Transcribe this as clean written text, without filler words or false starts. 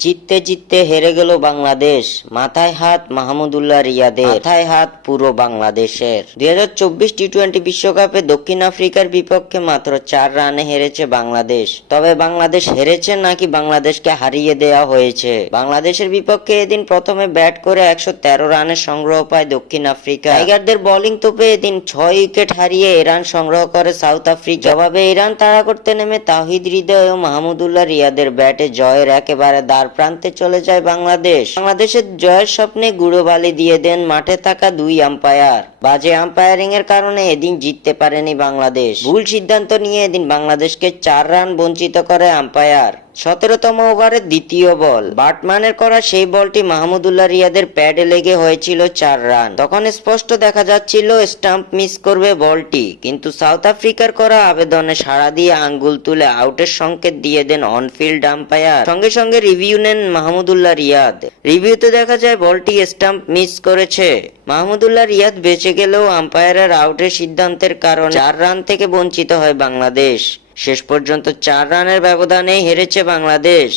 জিততে জিততে হেরে গেল বাংলাদেশ। মাথায় হাত মাহমুদুল্লাহ রিয়াদের, মাথায় হাত পুরো বাংলাদেশের। 2024 টি-20 বিশ্বকাপে দক্ষিণ আফ্রিকার বিপক্ষে মাত্র 4 রানে হেরেছে বাংলাদেশ। তবে বাংলাদেশ হেরেছে নাকি বাংলাদেশকে হারিয়ে দেওয়া হয়েছে? বাংলাদেশের বিপক্ষে এদিন প্রথমে ব্যাট করে 113 রানের সংগ্রহ পায় দক্ষিণ আফ্রিকা। টাইগারদের বোলিং তোপে এদিন 6 উইকেট হারিয়ে এ রান সংগ্রহ করে সাউথ আফ্রিকা। জবাবে এই রান তাড়া করতে নেমে তাওহিদ হৃদয় ও মাহমুদুল্লাহ রিয়াদের ব্যাটে জয়ের একেবারে দ্বার প্রান্তে চলে যায় বাংলাদেশ। বাংলাদেশের জয়ের স্বপ্নে গুঁড়ো বালি দিয়ে দেন মাঠে থাকা 2 আম্পায়ার। বাজে আম্পায়ারিং এর কারণে এদিন জিততে পারেনি বাংলাদেশ। ভুল সিদ্ধান্ত নিয়ে এদিন বাংলাদেশকে 4 রান বঞ্চিত করে আম্পায়ার। 17তম ওভারের দ্বিতীয় বল, বাটম্যানের করা সেই বলটি মাহমুদুল্লাহ রিয়াদের প্যাডে লেগে হয়েছিল 4 রান। তখন স্পষ্ট দেখা যাচ্ছিল স্টাম্প মিস করবে বলটি, কিন্তু সাউথ আফ্রিকার করা আবেদনে সাড়া দিয়ে আঙ্গুল তুলে আউটের সংকেত দিয়ে দেন অনফিল্ড আম্পায়ার। সঙ্গে সঙ্গে রিভিউ নেন মাহমুদুল্লাহ রিয়াদ। রিভিউতে দেখা যায় বলটি স্টাম্প মিস করেছে। মাহমুদুল্লাহ রিয়াদ বেঁচে গেলেও আম্পায়ারের আউটের সিদ্ধান্তের কারণে 4 রান থেকে বঞ্চিত হয় বাংলাদেশ। শেষ পর্যন্ত 4 রানের ব্যবধানেই হেরেছে বাংলাদেশ।